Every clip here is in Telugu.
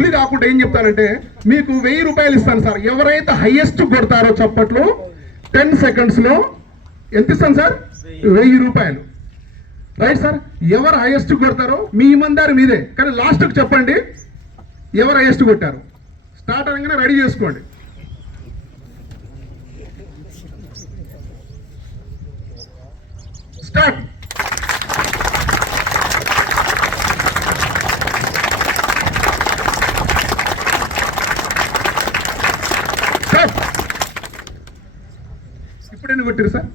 పులి కాకుండా ఏం చెప్తానంటే మీకు 1000 రూపాయలు ఇస్తాను సార్. ఎవరైతే హైయెస్ట్ కొడతారో చప్పట్లు 10 సెకండ్స్లో ఎంత ఇస్తాను సార్? 1000 రూపాయలు. Right sir. ఎవరు హైయెస్ట్ కొడతారో మీ ఇమందారు మీదే, కానీ లాస్ట్కి చెప్పండి ఎవరు హైయెస్ట్ కొట్టారు. స్టార్ట్ అనగానే రెడీ చేసుకోండి. స్టార్ట్. ఇప్పుడు ఎన్ని కొట్టారు సార్?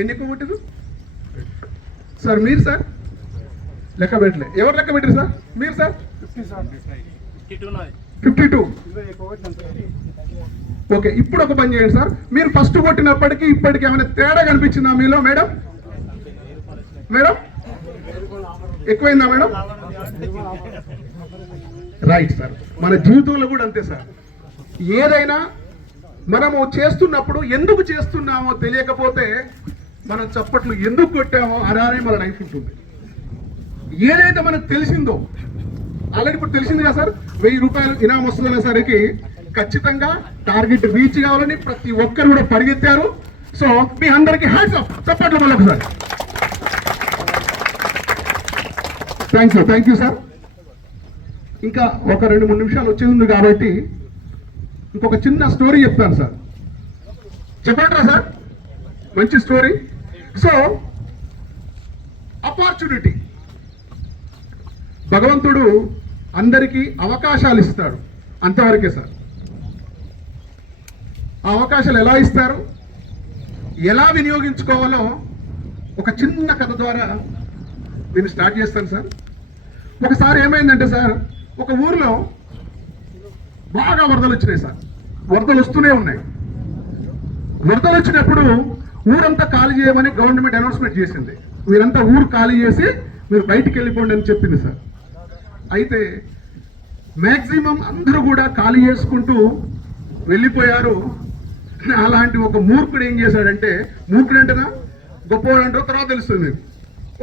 ఎన్ని ఎక్కువ కొట్టారు సార్? మీరు సార్ లెక్క పెట్టలే. ఎవరు లెక్క పెట్టారు సార్? మీరు సార్ 52. ఓకే, ఇప్పుడు ఒక పని చేయండి సార్. మీరు ఫస్ట్ కొట్టినప్పటికీ ఇప్పటికి ఏమైనా తేడా కనిపించిందా మీలో? మేడం మేడం ఎక్కువైందా మేడం? Right sir. మన జీవితంలో కూడా అంతే సార్. ఏదైనా మనము చేస్తున్నప్పుడు ఎందుకు చేస్తున్నామో తెలియకపోతే మనం చప్పట్లు ఎందుకు కొట్టామో అలానే మన లైఫ్ ఉంటుంది. ఏదైతే మనకు తెలిసిందో, ఆల్రెడీ ఇప్పుడు తెలిసింది కదా సార్, 1000 రూపాయలు ఇనాం వస్తుందనేసరికి ఖచ్చితంగా టార్గెట్ రీచ్ కావాలని ప్రతి ఒక్కరు కూడా పరిగెత్తారు. సో మీ అందరికీ హ్యాండ్స్ ఆఫ్, చప్పట్లు మళ్ళీ ఒకసారి. Thank you sir. ఇంకా ఒక 2-3 నిమిషాలు వచ్చేది కాబట్టి ఇంకొక చిన్న స్టోరీ చెప్తాను సార్. చెప్పంటారా సార్? మంచి స్టోరీ. సో ఆపర్చునిటీ, భగవంతుడు అందరికీ అవకాశాలు ఇస్తాడు, అంతవరకే సార్. ఆ అవకాశాలు ఎలా ఇస్తారు, ఎలా వినియోగించుకోవాలో ఒక చిన్న కథ ద్వారా నేను స్టార్ట్ చేస్తాను సార్. ఒకసారి ఏమైందంటే సార్, ఒక ఊర్లో బాగా వరదలు వచ్చినాయి సార్. వరదలు వస్తూనే ఉన్నాయి. వరదలు వచ్చినప్పుడు ఊరంతా ఖాళీ చేయమని గవర్నమెంట్ అనౌన్స్మెంట్ చేసింది. మీరంతా ఊరు ఖాళీ చేసి మీరు బయటికి వెళ్ళిపోండి అని చెప్పింది సార్. అయితే మ్యాక్సిమం అందరూ కూడా ఖాళీ చేసుకుంటూ వెళ్ళిపోయారు. అలాంటి ఒక మూర్ఖుడు ఏం చేశాడంటే, మూర్ఖుడు అంటేనా గొప్పవాడు అంటారో తర్వాత తెలుస్తుంది మీకు.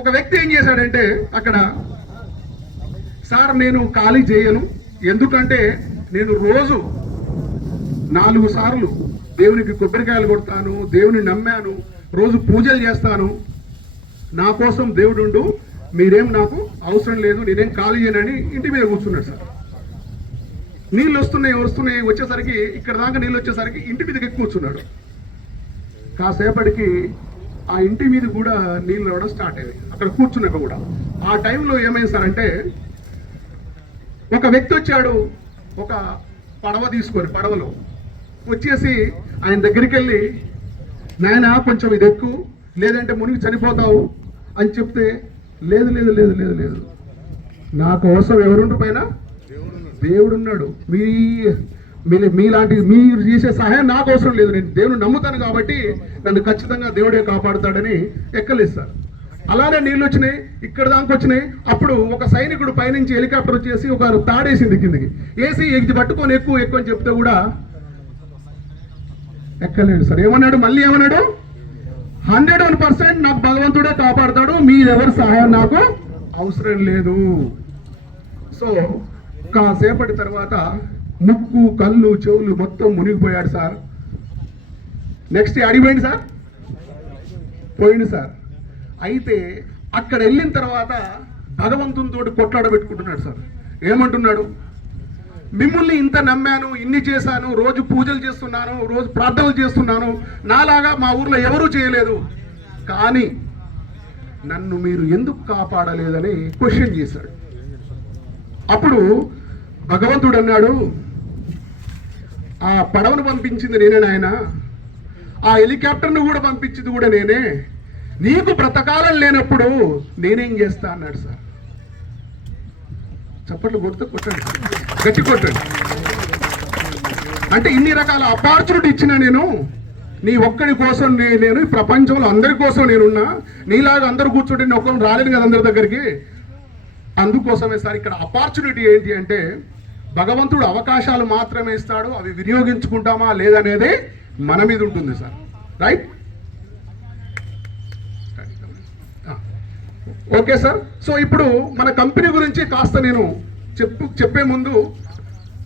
ఒక వ్యక్తి ఏం చేశాడంటే అక్కడ, సార్ నేను ఖాళీ చేయను, ఎందుకంటే నేను రోజు 4 సార్లు దేవునికి కొబ్బరికాయలు కొడతాను, దేవుని నమ్మాను, రోజు పూజలు చేస్తాను, నా కోసం దేవుడు, మీరేం నాకు అవసరం లేదు, నేనేం ఖాళీ చేయనని ఇంటి మీద కూర్చున్నాడు సార్. నీళ్ళు వస్తున్నాయి వచ్చేసరికి ఇక్కడ దాకా నీళ్ళు వచ్చేసరికి ఇంటి మీదకి ఎక్కువ కూర్చున్నాడు. కాసేపటికి ఆ ఇంటి మీద కూడా నీళ్ళు రావడం స్టార్ట్ అయ్యాయి అక్కడ కూర్చున్నాక కూడా. ఆ టైంలో ఏమైంది సార్ అంటే, ఒక వ్యక్తి వచ్చాడు ఒక పడవ తీసుకొని, పడవలో వచ్చేసి ఆయన దగ్గరికి వెళ్ళి, నాయన కొంచెం ఇది ఎక్కువ, లేదంటే మునిగి చనిపోతావు అని చెప్తే, లేదు లేదు లేదు లేదు లేదు నా కోసం ఎవరుంటారు పైన? దేవుడున్నాడు. మీలాంటి మీరు చేసే సహాయం నాకు అవసరం లేదు, నేను దేవుని నమ్ముతాను కాబట్టి నన్ను ఖచ్చితంగా దేవుడే కాపాడుతాడని ఎక్కలేదు సార్. అలానే నీళ్ళు వచ్చినాయి, ఇక్కడ దాకా వచ్చినాయి. అప్పుడు ఒక సైనికుడు పైనుంచి హెలికాప్టర్ వచ్చేసి ఒక తాడేసింది కిందికి, వేసి ఇది పట్టుకొని ఎక్కువ అని చెప్తే కూడా ఎక్కలేడు సార్. ఏమన్నాడు? మళ్ళీ ఏమన్నాడు? 101% నాకు భగవంతుడే కాపాడుతాడు, మీరెవరి సహాయం నాకు అవసరం లేదు. సో కాసేపటి తర్వాత ముక్కు, కళ్ళు, చెవులు మొత్తం మునిగిపోయాడు సార్. నెక్స్ట్ అడిగిపోయింది సార్, పోయింది సార్. అయితే అక్కడ వెళ్ళిన తర్వాత భగవంతునితోటి కొట్లాడబెట్టుకుంటున్నాడు సార్. ఏమంటున్నాడు? మిమ్మల్ని ఇంత నమ్మాను, ఇన్ని చేశాను, రోజు పూజలు చేస్తున్నాను, రోజు ప్రార్థనలు చేస్తున్నాను, నాలాగా మా ఊర్లో ఎవరూ చేయలేదు, కానీ నన్ను మీరు ఎందుకు కాపాడలేదని క్వశ్చన్ చేశాడు. అప్పుడు భగవంతుడు అన్నాడు, ఆ పడవను పంపించింది నేనే నాయన, ఆ హెలికాప్టర్ను కూడా పంపించింది కూడా నేనే, నీకు బ్రతకాలం లేనప్పుడు నేనేం చేస్తా అన్నాడు సార్. చప్పట్లు కొట్టండి, గట్టి కొట్టండి. అంటే ఇన్ని రకాల ఆపర్చునిటీ ఇచ్చిన నేను, నీ ఒక్కడి కోసం నేను ఈ ప్రపంచంలో అందరి కోసం నేనున్నా, నీలాగా అందరు కూర్చుంటే నేను ఒక్కరు రాలేను కదా అందరి దగ్గరికి. అందుకోసమే సార్ ఇక్కడ ఆపర్చునిటీ ఏంటి అంటే, భగవంతుడు అవకాశాలు మాత్రమే ఇస్తాడు, అవి వినియోగించుకుంటామా లేదనేది మన మీద ఉంటుంది sir. Right? Okay sir. So ఇప్పుడు మన కంపెనీ గురించి కాస్త నేను చెప్పే ముందు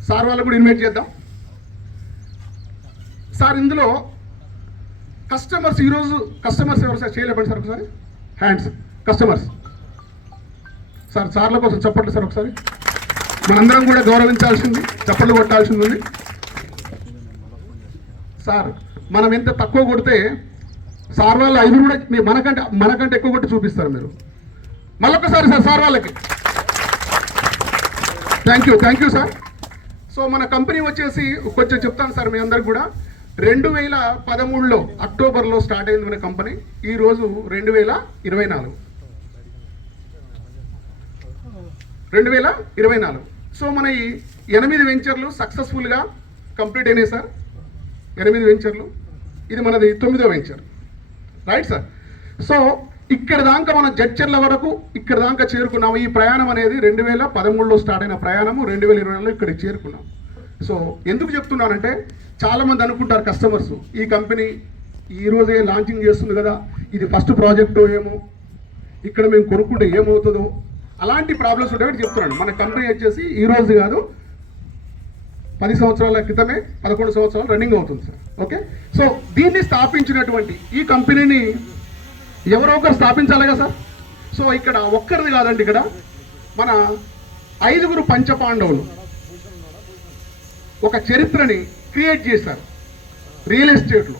సార్ వాళ్ళు కూడా ఇన్వైట్ చేద్దాం. సార్ ఇందులో కస్టమర్స్ ఈరోజు కస్టమర్స్ ఎవరు సార్ చేయలేపండి సార్ ఒకసారి హ్యాండ్స్ కస్టమర్స్ సార్ సార్ల కోసం చప్పట్లు సార్ ఒకసారి మనందరం కూడా గౌరవించాల్సింది చప్పట్లు కొట్టాల్సింది ఉంది. సార్ మనం ఎంత తక్కువ కొడితే సార్ వాళ్ళు 5 కూడా మనకంటే ఎక్కువ కొట్టి చూపిస్తారు మీరు. మళ్ళొక్కసారి సార్ సార్ వాళ్ళకి థ్యాంక్ యూ సార్. సో మన కంపెనీ వచ్చేసి కొంచెం చెప్తాను సార్ మీ అందరికి కూడా 2013లో అక్టోబర్లో స్టార్ట్ అయింది మన కంపెనీ. ఈరోజు 2024. సో మన ఈ 8 వెంచర్లు సక్సెస్ఫుల్గా కంప్లీట్ అయినాయి సార్. 8 వెంచర్లు, ఇది మనది 9వ వెంచర్, రైట్ సార్. సో ఇక్కడ దాకా మనం జడ్చర్ల వరకు ఇక్కడ దాకా చేరుకున్నాము. ఈ ప్రయాణం అనేది 2013లో స్టార్ట్ అయిన ప్రయాణము 2024లో ఇక్కడికి చేరుకున్నాం. సో ఎందుకు చెప్తున్నానంటే చాలామంది అనుకుంటారు కస్టమర్స్ ఈ కంపెనీ ఈరోజే లాంచింగ్ చేస్తుంది కదా, ఇది ఫస్ట్ ప్రాజెక్టు ఏమో, ఇక్కడ మేము కొనుక్కుంటే ఏమవుతుందో, అలాంటి ప్రాబ్లమ్స్ ఉంటాయని చెప్తున్నాను. మన కంపెనీ వచ్చేసి ఈ రోజు కాదు 10 సంవత్సరాల క్రితమే 11 సంవత్సరాలు రన్నింగ్ అవుతుంది సార్. ఓకే, సో దీన్ని స్థాపించినటువంటి ఈ కంపెనీని ఎవరో ఒకరు స్థాపించాలి కదా సార్. సో ఇక్కడ ఒక్కరిది కాదండి, ఇక్కడ మన 5 పంచపాండవులు ఒక చరిత్రని క్రియేట్ చేశారు రియల్ ఎస్టేట్లో.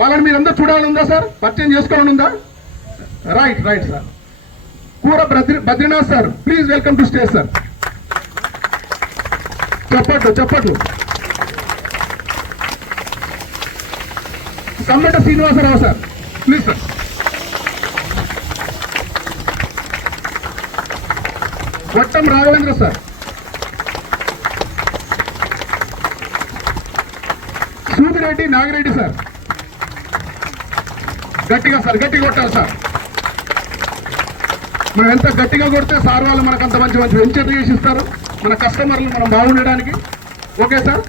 వాళ్ళని మీరందరూ చూడాలని ఉందా సార్, పరిచయం చేసుకోవాలని ఉందా? Right sir. Kura Badrinath sir, please welcome to stage sir. చెప్పట్లు. Kammata Srinivasarao sir, please sir. Vattam Raghavendra sir, Sudireddy Nagireddy sir, గట్టిగా కొట్టాలి సార్. మనం ఎంత గట్టిగా కొడితే సార్ వాళ్ళు మనకు అంత మంచి వెంచర్ చేసి ఇస్తారు, మన కస్టమర్లు మనం బాగుండడానికి. Okay sir.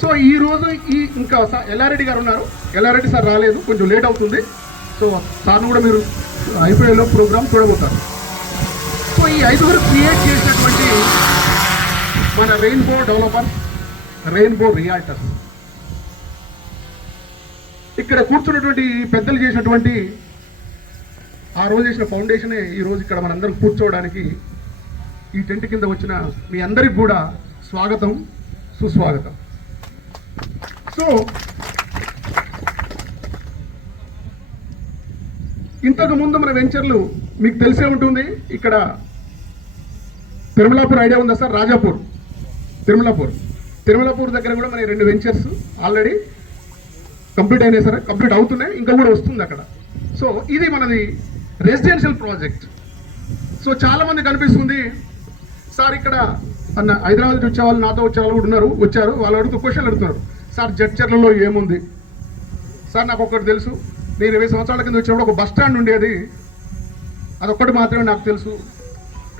సో ఈరోజు ఇంకా ఎల్లారెడ్డి గారు ఉన్నారు. ఎల్లారెడ్డి సార్ రాలేదు, కొంచెం లేట్ అవుతుంది. సో సార్ను కూడా మీరు ఐపీఎల్లో ప్రోగ్రామ్ చూడబోతారు. సో ఈ 5 క్రియేట్ చేసినటువంటి మన రెయిన్బో డెవలపర్స్, రెయిన్బో రియాల్టర్స్, ఇక్కడ కూర్చున్నటువంటి పెద్దలు చేసినటువంటి ఆ రోజు చేసిన ఫౌండేషనే ఈరోజు ఇక్కడ మనందరం కూర్చోవడానికి ఈ టెంట్ కింద వచ్చిన మీ అందరికి కూడా స్వాగతం, సుస్వాగతం. సో ఇంతకు ముందు మన వెంచర్లు మీకు తెలిసే ఉంటుంది. ఇక్కడ తిరుమలాపూర్ ఐడియా ఉందా సార్? రాజాపూర్, తిరుమలాపూర్ దగ్గర కూడా మన 2 వెంచర్స్ ఆల్రెడీ కంప్లీట్ అయినాయి సార్, కంప్లీట్ అవుతున్నాయి, ఇంకా కూడా వస్తుంది అక్కడ. సో ఇది మనది రెసిడెన్షియల్ ప్రాజెక్ట్. సో చాలా మంది కనిపిస్తుంది సార్ ఇక్కడ అన్న హైదరాబాద్ నుంచి వచ్చే వాళ్ళు, నాతో వచ్చే వాళ్ళు కూడా వచ్చారు. వాళ్ళు అడుగుతూ క్వశ్చన్లు అడుగుతున్నారు, సార్ జడ్చర్లలో ఏముంది సార్? నాకు ఒక్కటి తెలుసు, నేను 20 సంవత్సరాల కింద వచ్చినప్పుడు ఒక బస్ స్టాండ్ ఉండేది, అదొక్కటి మాత్రమే నాకు తెలుసు,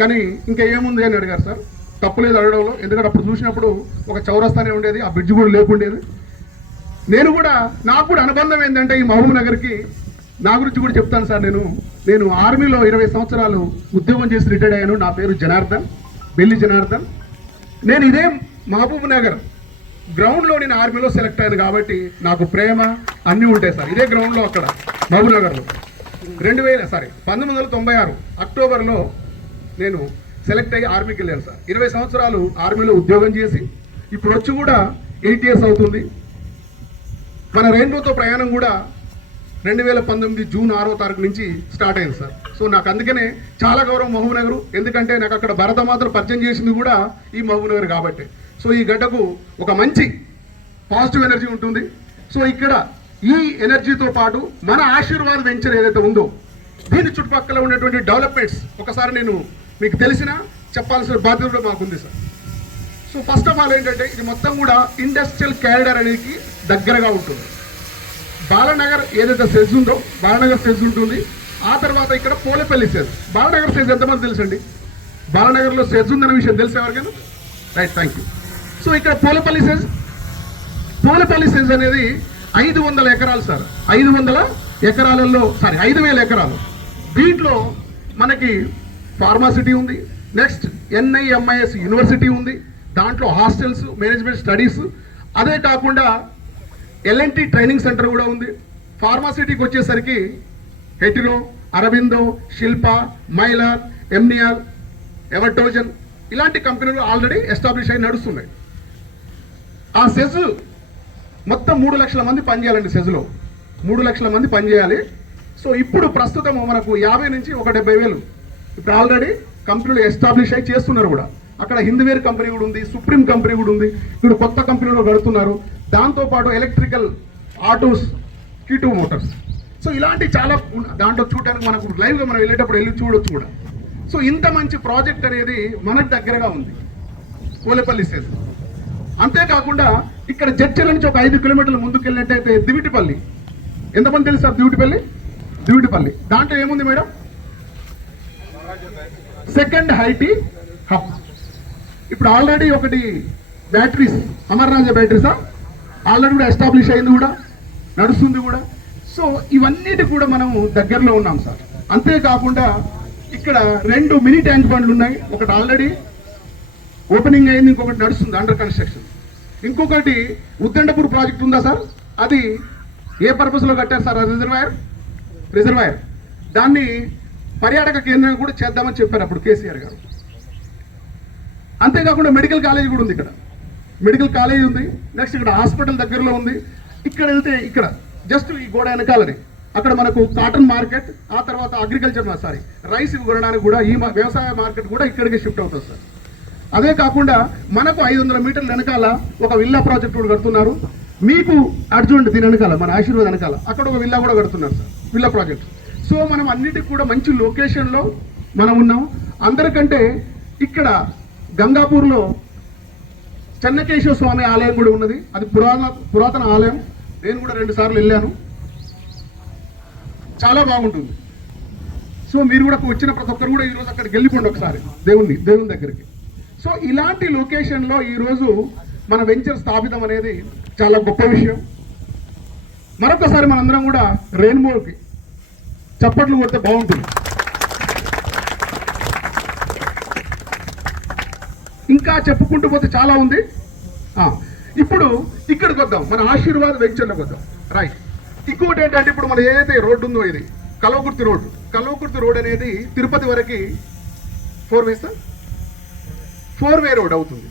కానీ ఇంకా ఏముంది అని అడిగారు సార్. తప్పులేదు అడగడంలో, ఎందుకంటే అప్పుడు చూసినప్పుడు ఒక చౌరస్తానే ఉండేది, ఆ బ్రిడ్జ్ కూడా లేకుండేది. నాకు కూడా అనుబంధం ఏంటంటే ఈ మహబూబ్ నగర్కి, నా గురించి కూడా చెప్తాను సార్. నేను ఆర్మీలో 20 సంవత్సరాలు ఉద్యోగం చేసి రిటైర్డ్ అయ్యాను. నా పేరు జనార్దన్, బెల్లి జనార్దన్. నేను ఇదే మహబూబ్ నగర్ గ్రౌండ్లో నేను ఆర్మీలో సెలెక్ట్ అయ్యాను కాబట్టి నాకు ప్రేమ అన్నీ ఉంటాయి సార్. ఇదే గ్రౌండ్లో అక్కడ మహబూబ్ నగర్లో 1996 అక్టోబర్లో నేను సెలెక్ట్ అయ్యి ఆర్మీకి వెళ్ళాను సార్. 20 సంవత్సరాలు ఆర్మీలో ఉద్యోగం చేసి ఇప్పుడు వచ్చి కూడా 8 years అవుతుంది. మన రెయిన్బోతో ప్రయాణం కూడా 2019 జూన్ 6వ తారీఖు నుంచి స్టార్ట్ అయింది సార్. సో నాకు అందుకనే చాలా గౌరవం మహబూబ్ నగర్, ఎందుకంటే నాకు అక్కడ భరతమాతను పరిచయం చేసింది కూడా ఈ మహబూబ్ నగర్ కాబట్టి. సో ఈ గడ్డకు ఒక మంచి పాజిటివ్ ఎనర్జీ ఉంటుంది. సో ఇక్కడ ఈ ఎనర్జీతో పాటు మన ఆశీర్వాద్ వెంచర్ ఏదైతే ఉందో దీని చుట్టుపక్కల ఉన్నటువంటి డెవలప్మెంట్స్ ఒకసారి నేను మీకు తెలిసిన చెప్పాల్సిన బాధ్యత కూడా మాకుంది sir. So first of all ఏంటంటే ఇది మొత్తం కూడా ఇండస్ట్రియల్ క్యారిడర్ అనేది దగ్గరగా ఉంటుంది. బాలనగర్ ఏదైతే సెజ్ ఉందో బాలనగర్ సెజ్ ఉంటుంది. ఆ తర్వాత ఇక్కడ పోలేపల్లి సెజ్. బాలనగర్ సెజ్ ఎంతమంది తెలుసండి? బాలనగర్లో సెజ్ ఉందన్న విషయం తెలిసే ఎవరికైనా? Right, thank you. సో ఇక్కడ పోలేపల్లి సెజ్ అనేది 500 ఎకరాలు సార్. 500 ఎకరాలలో 5,000 ఎకరాలు. దీంట్లో మనకి ఫార్మాసిటీ ఉంది, నెక్స్ట్ NIMIS యూనివర్సిటీ ఉంది, దాంట్లో హాస్టల్స్, మేనేజ్మెంట్ స్టడీస్, అదే కాకుండా LNT ట్రైనింగ్ సెంటర్ కూడా ఉంది. ఫార్మాసిటీకి వచ్చేసరికి హెటిరో, అరబిందో, శిల్ప, మైలార్, ఎంనియాల్, ఎవటోజన్ ఇలాంటి కంపెనీలు ఆల్రెడీ ఎస్టాబ్లిష్ అయి నడుస్తున్నాయి. ఆ సెజ్ మొత్తం 3 లక్షల మంది పనిచేయాలండి. సెజ్లో 3 లక్షల మంది పనిచేయాలి. సో ఇప్పుడు ప్రస్తుతం మనకు 50 నుంచి 70,000 ఇప్పుడు ఆల్రెడీ కంపెనీలు ఎస్టాబ్లిష్ అయి చేస్తున్నారు కూడా. అక్కడ హిందూవేర్ కంపెనీ కూడా ఉంది, సుప్రీం కంపెనీ కూడా ఉంది, ఇప్పుడు కొత్త కంపెనీలో కడుతున్నారు. దాంతోపాటు electrical autos, K2 Motors. So ఇలాంటి చాలా దాంట్లో చూడడానికి మనకు లైవ్గా మనం వెళ్ళేటప్పుడు వెళ్ళి చూడొచ్చు కూడా. సో ఇంత మంచి ప్రాజెక్ట్ అనేది మనకు దగ్గరగా ఉంది పోలేపల్లి సెజ్. అంతేకాకుండా ఇక్కడ జడ్చర్ల నుంచి ఒక 5 కిలోమీటర్ల ముందుకు వెళ్ళినట్టయితే దివిటిపల్లి. ఎంతమంది తెలుసు సార్ దివిటిపల్లి దాంట్లో ఏముంది మేడం? Second high tea hub. ఇప్పుడు ఆల్రెడీ ఒకటి బ్యాటరీస్, అమర్రాజ బ్యాటరీసా ఆల్రెడీ కూడా ఎస్టాబ్లిష్ అయింది కూడా, నడుస్తుంది కూడా. సో ఇవన్నిటి కూడా మనము దగ్గరలో ఉన్నాం సార్. అంతేకాకుండా ఇక్కడ 2 మినీ ట్యాంక్ బండ్లు ఉన్నాయి. ఒకటి ఆల్రెడీ ఓపెనింగ్ అయింది, ఇంకొకటి నడుస్తుంది అండర్ కన్స్ట్రక్షన్. ఇంకొకటి ఉద్దండపూర్ ప్రాజెక్ట్ ఉందా సార్, అది ఏ పర్పస్లో కట్టారు సార్? రిజర్వాయర్ దాన్ని పర్యాటక కేంద్రం కూడా చేద్దామని చెప్పారు అప్పుడు కేసీఆర్ గారు. అంతేకాకుండా మెడికల్ కాలేజ్ కూడా ఉంది. ఇక్కడ మెడికల్ కాలేజ్ ఉంది. నెక్స్ట్ ఇక్కడ హాస్పిటల్ దగ్గరలో ఉంది. ఇక్కడ వెళ్తే ఇక్కడ జస్ట్ ఈ గోడ వెనకాలని అక్కడ మనకు కాటన్ మార్కెట్, ఆ తర్వాత అగ్రికల్చర్ రైస్ కొనడానికి కూడా ఈ వ్యవసాయ మార్కెట్ కూడా ఇక్కడికి షిఫ్ట్ అవుతుంది సార్. అదే కాకుండా మనకు 500 మీటర్ల వెనకాల ఒక విల్లా ప్రాజెక్ట్ కూడా కడుతున్నారు. మీకు అర్జున్ దీని వెనకాల మన ఆశీర్వాద్ వెనకాల అక్కడ ఒక విల్లా కూడా కడుతున్నారు సార్, విల్లా ప్రాజెక్ట్. సో మనం అన్నిటికి కూడా మంచి లొకేషన్లో మనం ఉన్నాం. అందరికంటే ఇక్కడ గంగాపూర్లో చెన్నకేశ్వర స్వామి ఆలయం కూడా ఉన్నది. అది పురాతన ఆలయం. నేను కూడా 2 సార్లు వెళ్ళాను, చాలా బాగుంటుంది. సో మీరు కూడా వచ్చిన ప్రతి ఒక్కరు కూడా ఈరోజు అక్కడికి వెళ్ళిపోండి ఒకసారి దేవుని దగ్గరికి. సో ఇలాంటి లొకేషన్లో ఈరోజు మన వెంచర్ స్థాపితం అనేది చాలా గొప్ప విషయం. మరొకసారి మనందరం కూడా రెయిన్బోకి చప్పట్లు కొడితే బాగుంటుంది. ఇంకా చెప్పుకుంటూ పోతే చాలా ఉంది. ఇప్పుడు ఇక్కడికి వద్దాం, మన ఆశీర్వాద్ వెంచర్లోకి వద్దాం. రైట్. ఇంకోటి ఏంటంటే ఇప్పుడు మన ఏదైతే రోడ్డు ఉందో ఇది కల్వకుర్తి రోడ్ అనేది తిరుపతి వరకు 4 వే రోడ్ అవుతుంది.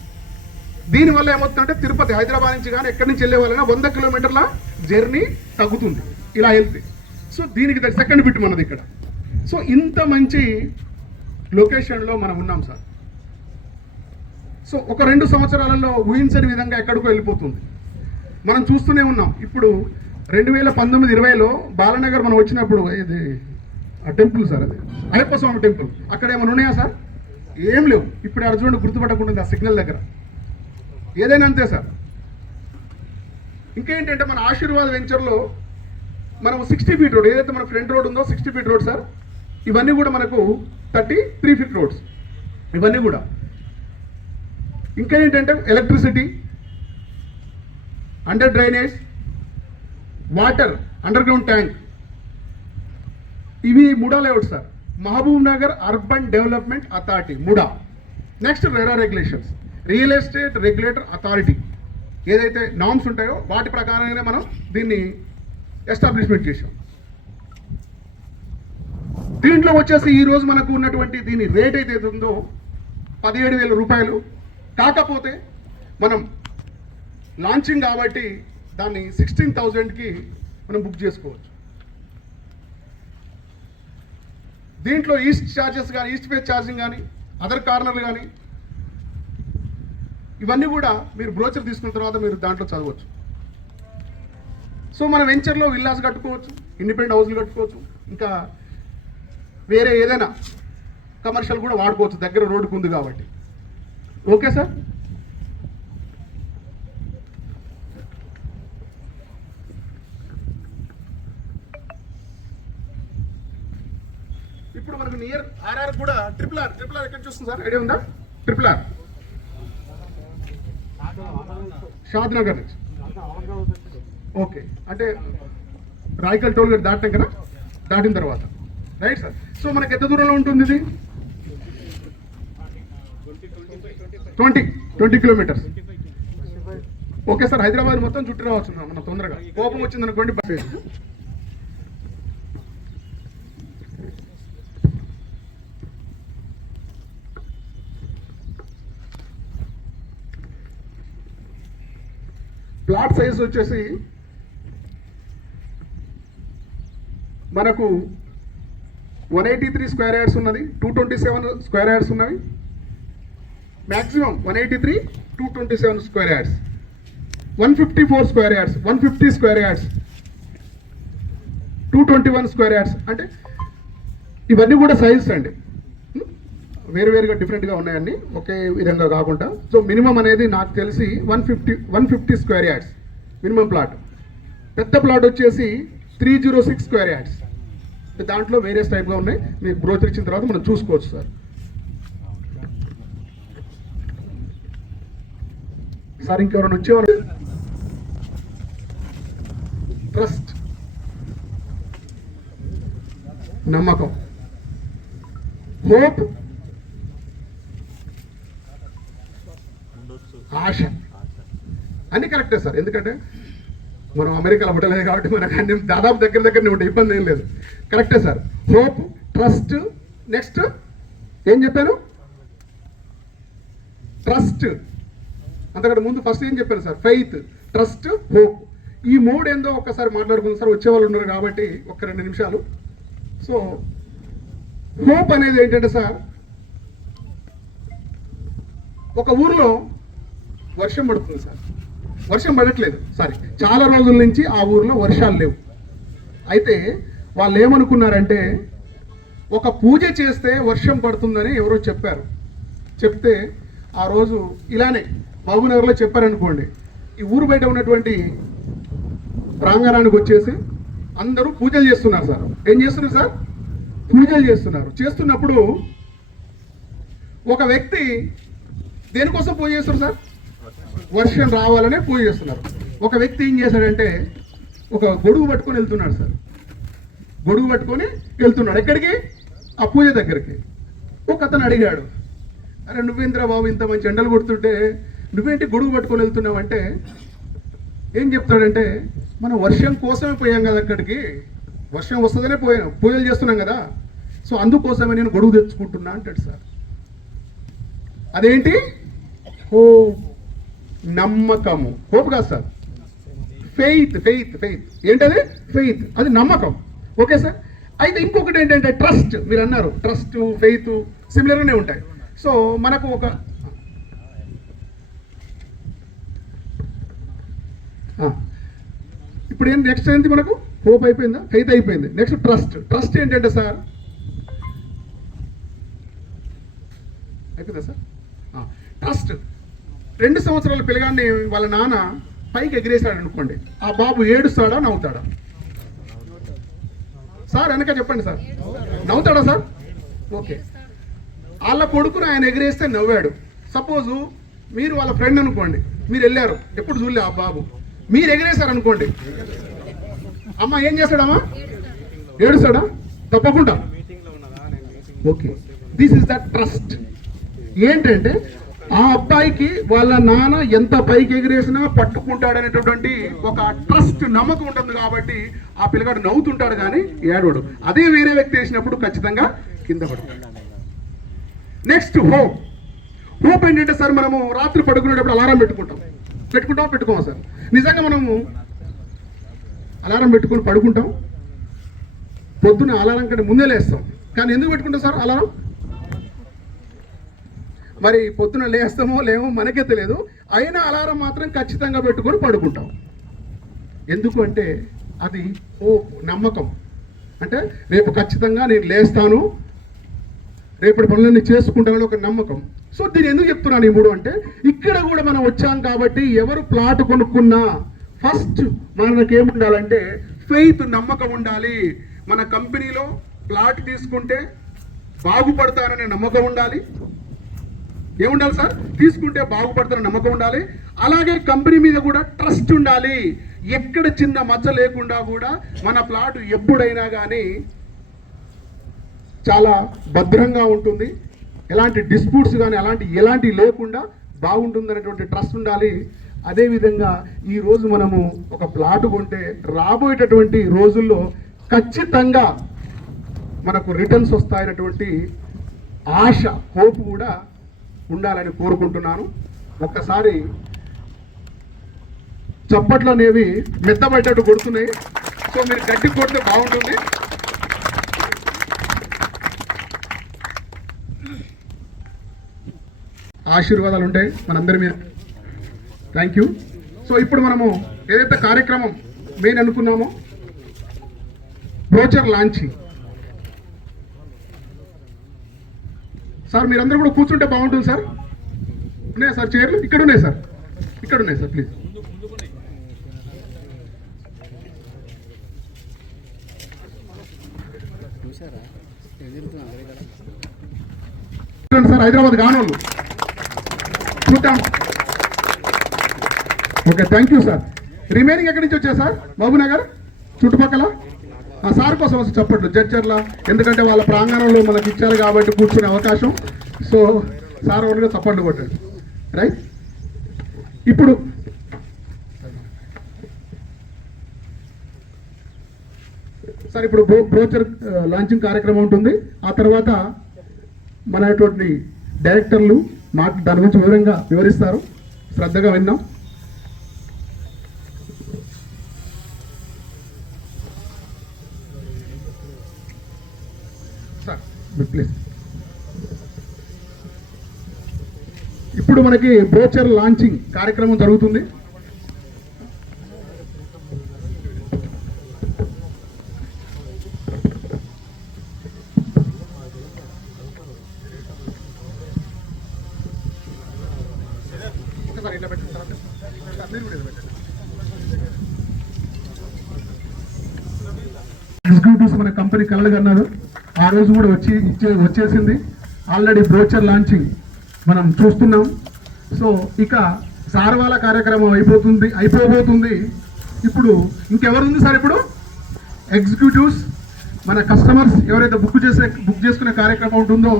దీనివల్ల ఏమవుతుందంటే తిరుపతి, హైదరాబాద్ నుంచి కానీ ఎక్కడి నుంచి వెళ్ళే వాళ్ళైనా 100 కిలోమీటర్ల జర్నీ తగ్గుతుంది ఇలా వెళ్తే. సో దీనికి సెకండ్ బిట్ మనది ఇక్కడ. సో ఇంత మంచి లొకేషన్లో మనం ఉన్నాం సార్. సో ఒక 2 సంవత్సరాలలో ఊహించని విధంగా ఎక్కడికో వెళ్ళిపోతుంది. మనం చూస్తూనే ఉన్నాం. ఇప్పుడు 2019-20లో బాలనగర్ మనం వచ్చినప్పుడు ఇది ఆ టెంపుల్ సార్, అది అయ్యప్ప స్వామి టెంపుల్, అక్కడ ఏమైనా ఉన్నాయా సార్? ఏం లేవు. ఇప్పుడు అర్జునుడు గుర్తుపట్టకుండా ఆ సిగ్నల్ దగ్గర ఏదైనా అంతే సార్. ఇంకేంటంటే మన ఆశీర్వాద్ వెంచర్లో మనం 60 ఫీట్ రోడ్, ఏదైతే మన ఫ్రంట్ రోడ్ ఉందో 60 ఫీట్ రోడ్ సార్. ఇవన్నీ కూడా మనకు 33 ఫీట్ రోడ్స్ ఇవన్నీ కూడా. ఇంకా ఏంటంటే electricity, under drainage, water, under ground tank, ఇవి MUDA layout sir. Mahbubnagar urban development authority MUDA. Next RERA regulations, real estate regulator authority, ఏదైతే నామ్స్ ఉంటాయో వాటి ప్రకారంగానే మనం దీన్ని ఎస్టాబ్లిష్మెంట్ చేసాం. దీంట్లో వచ్చేసి ఈరోజు మనకు ఉన్నటువంటి దీని రేట్ అయితే ఉందో 17,000 రూపాయలు. కాకపోతే మనం లాంచింగ్ కాబట్టి దాన్ని 16,000కి మనం బుక్ చేసుకోవచ్చు. దీంట్లో ఈస్ట్ ఛార్జెస్ కానీ, ఈస్ట్ ఫేస్ ఛార్జింగ్ కానీ, అదర్ కార్నర్లు కానీ ఇవన్నీ కూడా మీరు బ్రోచర్ తీసుకున్న తర్వాత మీరు దాంట్లో చదవచ్చు. సో మన వెంచర్లో విల్లాస్ కట్టుకోవచ్చు, ఇండిపెండెంట్ హౌస్లు కట్టుకోవచ్చు, ఇంకా వేరే ఏదైనా కమర్షియల్ కూడా వాడుకోవచ్చు, దగ్గర రోడ్డుకు ఉంది కాబట్టి. Okay sir. ఇప్పుడు మనకు నియర్ ఆర్ఆర్ కూడా ట్రిపుల్ ఆర్ ఎక్కడ చూస్తుంది సార్? ఐడియా ఉందా? ట్రిపుల్ ఆర్ షాద్ నగర్ నుంచి. ఓకే, అంటే రాయకల్ టోల్ గేట్ దాటాం కదా, దాటిన తర్వాత రైట్ సార్. సో మనకి ఎంత దూరంలో ఉంటుంది ఇది? 20 కిలోమీటర్స్. ఓకే సార్, హైదరాబాద్ మొత్తం చుట్టూ రావచ్చు మనం తొందరగా. కోపం వచ్చింది అనుకోండి బస్. ప్లాట్ సైజ్ వచ్చేసి మనకు 183 స్క్వేర్ యార్డ్స్ ఉన్నది, 227 స్క్వేర్ యార్డ్స్ ఉన్నవి. Maximum 183, 227 square yards, 154 square yards, 150 square yards, 221 square yards. అంటే ఇవన్నీ కూడా సైజెస్ అండి, వేరువేరుగా డిఫరెంట్గా ఉన్నాయండి, ఒకే విధంగా కాకుండా. సో మినిమం అనేది నాకు తెలిసి 150 స్క్వేర్ యార్డ్స్ మినిమం ప్లాట్. పెద్ద ప్లాట్ వచ్చేసి 306 స్క్వేర్ యార్డ్స్. దాంట్లో వేరియస్ టైప్గా ఉన్నాయి, మీకు బ్రోచర్ ఇచ్చిన తర్వాత మనం చూసుకోవచ్చు సార్. సార్ ఇంకెవరైనా వచ్చేవారు? ట్రస్ట్, నమ్మకం, హోప్, ఆశ అన్ని కరెక్టే సార్. ఎందుకంటే మనం అమెరికాలో పుట్టలేదు కాబట్టి మనకు అన్ని దాదాపు దగ్గరనే ఉంటాయి, ఇబ్బంది ఏం లేదు. కరెక్టే సార్. హోప్, ట్రస్ట్, నెక్స్ట్ ఏం చెప్పాను? ట్రస్ట్. అంతకంటే ముందు ఫస్ట్ ఏం చెప్పాను సార్? Faith, trust, hope. ఈ మూడు ఏందో ఒక్కసారి మాట్లాడుకుందాం సార్, వచ్చేవాళ్ళు ఉన్నారు కాబట్టి ఒక 2 నిమిషాలు. సో హోప్ అనేది ఏంటంటే సార్, ఒక ఊర్లో వర్షం పడుతుంది సార్, వర్షం పడట్లేదు, సారీ చాలా రోజుల నుంచి ఆ ఊర్లో వర్షాలు లేవు. అయితే వాళ్ళు ఏమనుకున్నారంటే ఒక పూజ చేస్తే వర్షం పడుతుందని ఎవరో చెప్పారు. చెప్తే ఆ రోజు ఇలానే మహబూబ్నగర్లో చెప్పారనుకోండి, ఈ ఊరు బయట ఉన్నటువంటి ప్రాంగణానికి వచ్చేసి అందరూ పూజలు చేస్తున్నారు సార్. ఏం చేస్తున్నారు సార్? పూజలు చేస్తున్నారు. చేస్తున్నప్పుడు ఒక వ్యక్తి దేనికోసం పూజ చేస్తున్నారు సార్? వర్షం రావాలనే పూజ చేస్తున్నారు. ఒక వ్యక్తి ఏం చేశాడంటే ఒక గొడుగు పట్టుకొని వెళ్తున్నాడు సార్. గొడుగు పట్టుకొని వెళ్తున్నాడు ఎక్కడికి? ఆ పూజ దగ్గరికి. ఒక అతను అడిగాడు, అరే నువ్వేంద్ర బాబు ఇంత మంచి ఎండలు కొడుతుంటే నువ్వేంటి గొడుగు పట్టుకొని వెళ్తున్నావు అంటే ఏం చెప్తాడంటే, మనం వర్షం కోసమే పోయాం కదా అక్కడికి, వర్షం వస్తుందనే పోయాం, పూజలు చేస్తున్నాం కదా, సో అందుకోసమే నేను గొడుగు తెచ్చుకుంటున్నా అంటాడు సార్. అదేంటి? హోప్, నమ్మకము. హోప్ కాదు సార్, ఫెయిత్. ఫెయిత్ ఫెయిత్ ఏంటది? ఫెయిత్, అది నమ్మకం. Okay sir. అయితే ఇంకొకటి ఏంటంటే ట్రస్ట్. మీరు అన్నారు ట్రస్ట్, ఫెయిత్ సిమిలర్గానే ఉంటాయి. సో మనకు ఒక ఇప్పుడు ఏం నెక్స్ట్ ఏంటి మనకు? హోప్ అయిపోయిందా? ఫెయిత్ అయిపోయింది. Next trust. ట్రస్ట్ ఏంటంటే సార్, అయిపోయిందా సార్? ట్రస్ట్. 2 సంవత్సరాల పిల్లగాన్ని వాళ్ళ నాన్న పైకి ఎగిరేసాడు అనుకోండి, ఆ బాబు ఏడుస్తాడా నవ్వుతాడా సార్? వెనక చెప్పండి సార్, నవ్వుతాడా సార్? ఓకే. వాళ్ళ కొడుకుని ఆయన ఎగిరేస్తే నవ్వాడు. సపోజు మీరు వాళ్ళ ఫ్రెండ్ అనుకోండి, మీరు వెళ్ళారు, ఎప్పుడు చూడలే ఆ బాబు, మీరు ఎగిరేశారు అనుకోండి, అమ్మ ఏం చేస్తాడమ్మా? ఏడుస్తాడా? తప్పకుండా. Okay, this is the trust. ఏంటంటే ఆ అబ్బాయికి వాళ్ళ నాన్న ఎంత పైకి ఎగిరేసినా పట్టుకుంటాడనేటటువంటి ఒక ట్రస్ట్, నమ్మకం ఉంటుంది కాబట్టి ఆ పిల్లగాడు నవ్వుతుంటాడు కానీ ఏడవడు. అదే వేరే వ్యక్తి వేసినప్పుడు ఖచ్చితంగా కింద పడతాడు. Next hope. హోప్ ఏంటంటే సార్, మనము రాత్రి పడుకునేటప్పుడు అలారం పెట్టుకోమా సార్? నిజంగా మనము అలారం పెట్టుకుని పడుకుంటాం, పొద్దున్న అలారం కంటే ముందే లేస్తాం. కానీ ఎందుకు పెట్టుకుంటాం సార్ అలారం? మరి పొద్దున లేస్తామో లేమో మనకే తెలియదు, అయినా అలారం మాత్రం ఖచ్చితంగా పెట్టుకొని పడుకుంటాం. ఎందుకు అంటే అది హోప్, నమ్మకం. అంటే రేపు ఖచ్చితంగా నేను లేస్తాను, రేపటి పనులన్నీ చేసుకుంటానని ఒక నమ్మకం. సో దీన్ని ఎందుకు చెప్తున్నాను ఈ 3 అంటే, ఇక్కడ కూడా మనం వచ్చాం కాబట్టి ఎవరు ప్లాట్ కొనుక్కున్నా ఫస్ట్ మనకి ఏముండాలంటే ఫెయిత్, నమ్మకం ఉండాలి. మన కంపెనీలో ప్లాట్ తీసుకుంటే బాగుపడతారనే నమ్మకం ఉండాలి. ఏముండాలి సార్? తీసుకుంటే బాగుపడతారనే నమ్మకం ఉండాలి. అలాగే కంపెనీ మీద కూడా ట్రస్ట్ ఉండాలి. ఎక్కడ చిన్న మచ్చ లేకుండా కూడా మన ప్లాట్ ఎప్పుడైనా కానీ చాలా భద్రంగా ఉంటుంది, ఎలాంటి డిస్ప్యూట్స్ కానీ ఎలాంటి లేకుండా బాగుంటుంది అనేటువంటి ట్రస్ట్ ఉండాలి. అదేవిధంగా ఈరోజు మనము ఒక ప్లాట్ కొంటే రాబోయేటటువంటి రోజుల్లో ఖచ్చితంగా మనకు రిటర్న్స్ వస్తాయనేటువంటి ఆశ, హోప్ కూడా ఉండాలని కోరుకుంటున్నాను. ఒక్కసారి చప్పట్లు అనేవి మెత్తబడ్డట్టు కొడుతున్నాయి, సో మీరు గట్టి కొడితే బాగుంటుంది. ఆశీర్వాదాలు ఉంటాయి మనందరి మీద. Thank you. సో ఇప్పుడు మనము ఏదైతే కార్యక్రమం మెయిన్ అనుకున్నామో బ్రోచర్ లాంచింగ్. సార్ మీరందరూ కూడా కూర్చుంటే బాగుంటుంది సార్. ఉన్నాయా సార్ చైర్లు? ఇక్కడ ఉన్నాయి సార్, ఇక్కడ ఉన్నాయి సార్, ప్లీజ్. సార్ హైదరాబాద్ కానోళ్ళు చూద్దాం. Okay, thank you sir. Remaining ఎక్కడి నుంచి వచ్చారు సార్? మహబూబ్నగర్ చుట్టుపక్కల. సార్ కోసం వచ్చి చెప్పట్లు జడ్జర్ల, ఎందుకంటే వాళ్ళ ప్రాంగణంలో మనకి ఇచ్చారు కాబట్టి కూర్చునే అవకాశం. సో సార్ వాళ్ళుగా చప్పట్లు కొట్టండి. రైట్, ఇప్పుడు సార్ ఇప్పుడు బ్రోచర్ లాంచింగ్ కార్యక్రమం ఉంటుంది. ఆ తర్వాత మనటువంటి డైరెక్టర్లు దాని గురించి వివరిస్తారు. శ్రద్ధగా విన్నాం. Sir please. ఇప్పుడు మనకి బ్రోచర్ లాంచింగ్ కార్యక్రమం జరుగుతుంది. ఎగ్జిక్యూటివ్స్ మన కంపెనీ కలగన్నారు, ఆ రోజు కూడా వచ్చేసింది. ఆల్రెడీ బ్రోచర్ లాంచింగ్ మనం చూస్తున్నాం. సో ఇక సార్వాల కార్యక్రమం అయిపోబోతుంది. ఇప్పుడు ఇంకెవరుంది సార్? ఇప్పుడు ఎగ్జిక్యూటివ్స్, మన కస్టమర్స్ ఎవరైతే బుక్ చేసుకునే కార్యక్రమం ఉంటుందో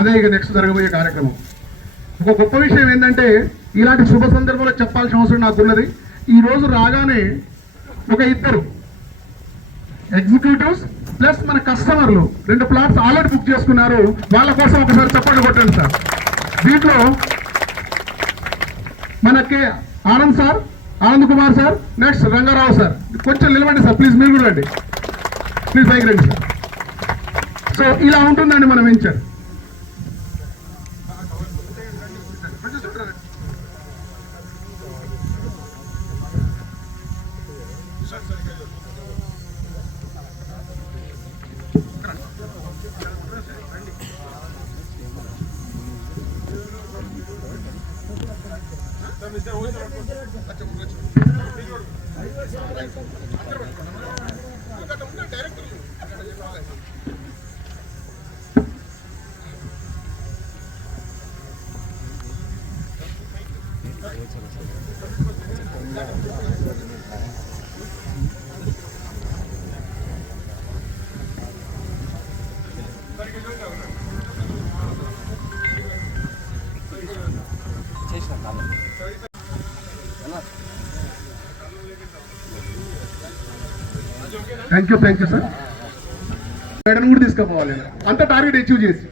అదే ఇక నెక్స్ట్ జరగబోయే కార్యక్రమం. ఒక గొప్ప విషయం ఏంటంటే, ఇలాంటి శుభ సందర్భంలో చెప్పాల్సిన అవసరం నాకున్నది. ఈ రోజు రాగానే ఒక ఇద్దరు ఎగ్జిక్యూటివ్స్ ప్లస్ మన కస్టమర్లు 2 ప్లాట్స్ ఆల్రెడీ బుక్ చేసుకున్నారు. వాళ్ళ కోసం ఒకసారి చప్పట్లు కొట్టండి సార్. దీంట్లో మనకి Anand Kumar sir, next Rangarao sir. కొంచెం నిలబడి సార్ ప్లీజ్, మీరు కూడా రండి ప్లీజ్, పైకి రండి సార్. సో ఇలా ఉంటుందండి మనం venture. Thank you sir. Madam కూడా తీసుకుపోవాలి, అంత టార్గెట్ అచీవ్ చేసి.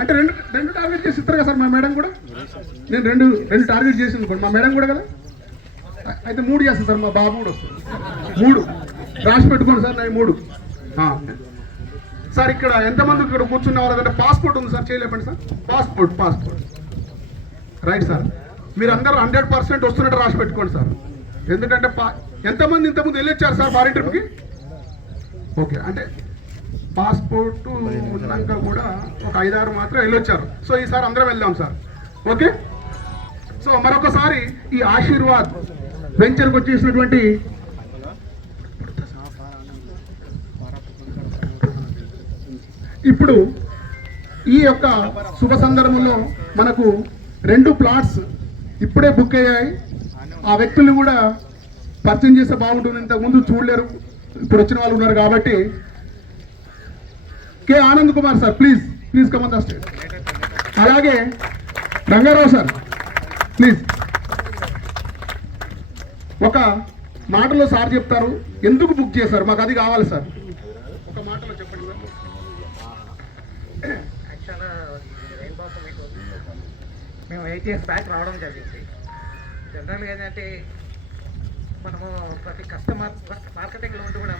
అంటే రెండు టార్గెట్ చేసి ఇస్తారు కదా సార్ మా మేడం కూడా. నేను రెండు టార్గెట్ చేసి అనుకోండి, మా మేడం కూడా కదా. అయితే 3 చేస్తాను సార్, మా బాబు కూడా వస్తుంది. 3 రాసి పెట్టుకోండి సార్. నేను 3 సార్. ఇక్కడ ఎంతమంది ఇక్కడ కూర్చున్న వాళ్ళకంటే పాస్పోర్ట్ ఉంది సార్, చేయలేపండి సార్. Passport right sir. మీరు అందరూ 100% వస్తున్నట్టు రాసి పెట్టుకోండి సార్. ఎందుకంటే ఎంతమంది ఇంతకుముందు వెళ్ళొచ్చారు సార్ ఫారిన్ ట్రిప్కి? ఓకే, అంటే పాస్పోర్ట్ ఉన్నాక కూడా ఒక 5-6 మాత్రం వెళ్ళొచ్చారు. సో ఈసారి అందరం వెళ్దాం సార్. ఓకే, సో మరొకసారి ఈ ఆశీర్వాద్ వెంచర్కి వచ్చేసినటువంటి ఇప్పుడు ఈ యొక్క శుభ సందర్భంలో మనకు 2 ప్లాట్స్ ఇప్పుడే బుక్ అయ్యాయి. ఆ వ్యక్తుల్ని కూడా పరిచయం చేస్తే బాగుంటుంది. ఇంతకుముందు చూడలేరు, ఇప్పుడు వచ్చిన వాళ్ళు ఉన్నారు కాబట్టి K Anand Kumar sir, please please come on the stage. అలాగే రంగారావు సార్, ప్లీజ్. ఒక మాటలో సార్ చెప్తారు ఎందుకు బుక్ చేశారు, మాకు అది కావాలి సార్. ఒక మాటలో చెప్పండి సార్. యాక్చువల్గా రెయిన్బాకు మీకు మేము 8 years బ్యాక్ రావడం జరిగింది. జనరల్గా ఏంటంటే మనము ప్రతి కస్టమర్ మార్కెటింగ్లో ఉంటూ కూడా